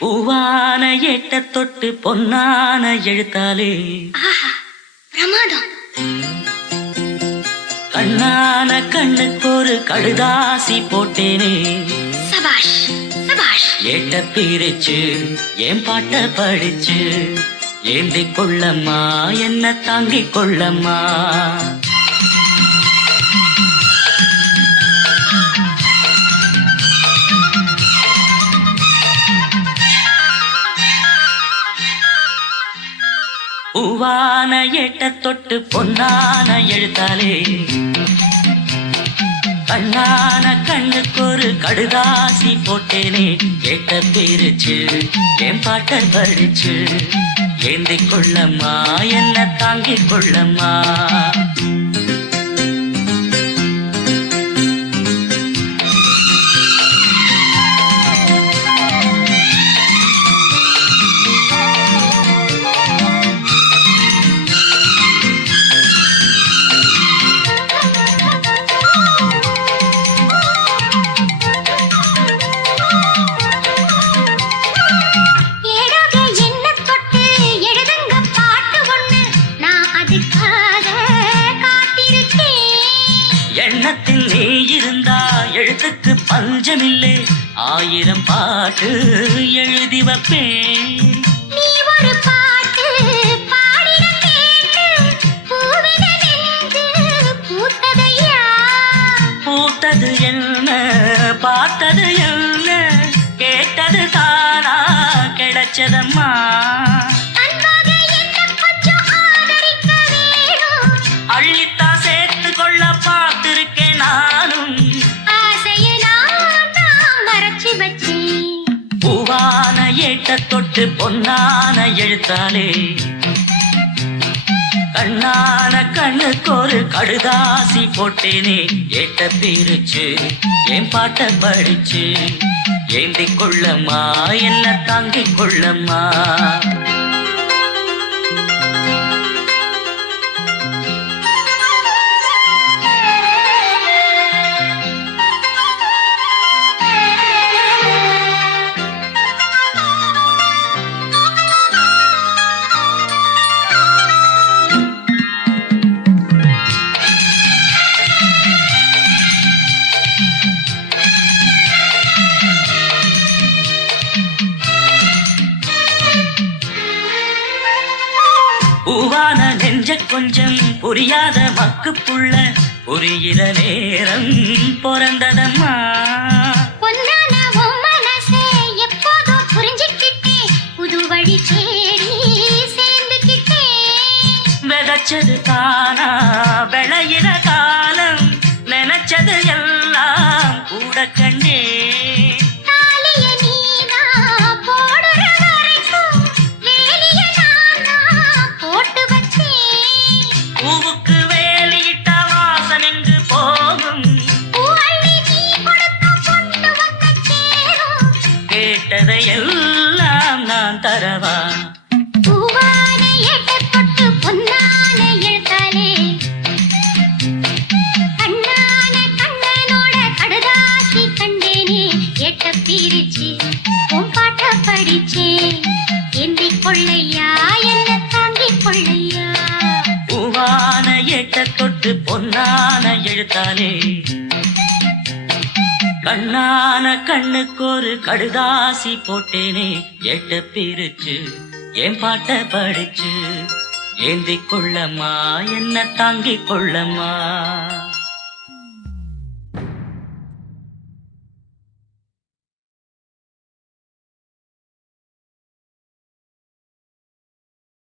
பூவான எட்ட தொட்டு பொன்னான எழுத்தாலே பிரமாதம். கண்ணான கண்ணுக்கு ஒரு கடுதாசி போட்டேனே. சபாஷ் சபாஷ். ஏட்ட பிரிச்சு என் பாட்ட படிச்சு ஏந்தி கொள்ளம்மா என்ன தாங்கிக் கொள்ளம்மா. பூவான எட்ட தொட்டு பொன்னான எழுத்தாலே கண்ணான கண்ணுக்கு ஒரு கடுதாசி போட்டேனே. ஏட்ட பிரிச்சு என் பாட்ட படிச்சு ஏந்தி கொள்ளம்மா என்ன தாங்கிக் கொள்ளம்மா. எண்ணத்தில் நீ இருந்தா எழுத்துக்கு பஞ்சமில்லை. 1000 பாட்டு எழுதி வைப்பேன். நீ ஒரு பாட்டு பாடிட கேட்டு பூவிதென்று பூத்ததையா. பூத்தது என்ன பார்த்தது என்ன கேட்டது தானா கிடைச்சதம்மா. அள்ளித்தா சேர்த்து கொள்ள பார்த்திருக்கேன் நானும். பூவான ஏட்ட தொட்டு பொன்னான எழுத்தாலே கண்ணான கண்ணுக்கு ஒரு கடுதாசி போட்டேனே. ஏட்ட பிரிச்சு என் பாட்ட படிச்சு ஏந்தி கொள்ளம்மா என்ன தாங்கிக் கொள்ளம்மா. பூவான நெஞ்ச கொஞ்சம் புரியாத மக்கு புள்ள புரிகிற நேரம் பிறந்ததம்மா. பொன்னான மனசே எப்போதும் புரிஞ்சுக்கிட்டே புது வழி தேடி சேர்ந்துக்கிட்டே. விதைச்சது தானா விளையிற காலம் நினைச்சது எல்லாம் கூட கண்டே. பூவுக்கு வேலியிட்ட வாசம் எங்கு போகும். கேட்டதை எல்லாம் நான் தரவா. பூவான எட்ட தொட்டு பொன்னான எழுத்தாலே கண்ணான கண்ணனோட கடுதாசி கண்டேனே. ஏட்ட பிரிச்சு உன் பாட்ட படிச்சே ஏந்தி கொள்ளையா என்ன தாங்கிக் கொள்ளையா. பூவான ஏட்ட தொட்டு பொன்னான எழுத்தாலே கண்ணான கண்ணுக்கு ஒரு கடுதாசி போட்டேனே. ஏட்ட பிரிச்சு என் பாட்ட படிச்சு ஏந்தி கொள்ளம்மா என்ன தாங்கிக் கொள்ளம்மா.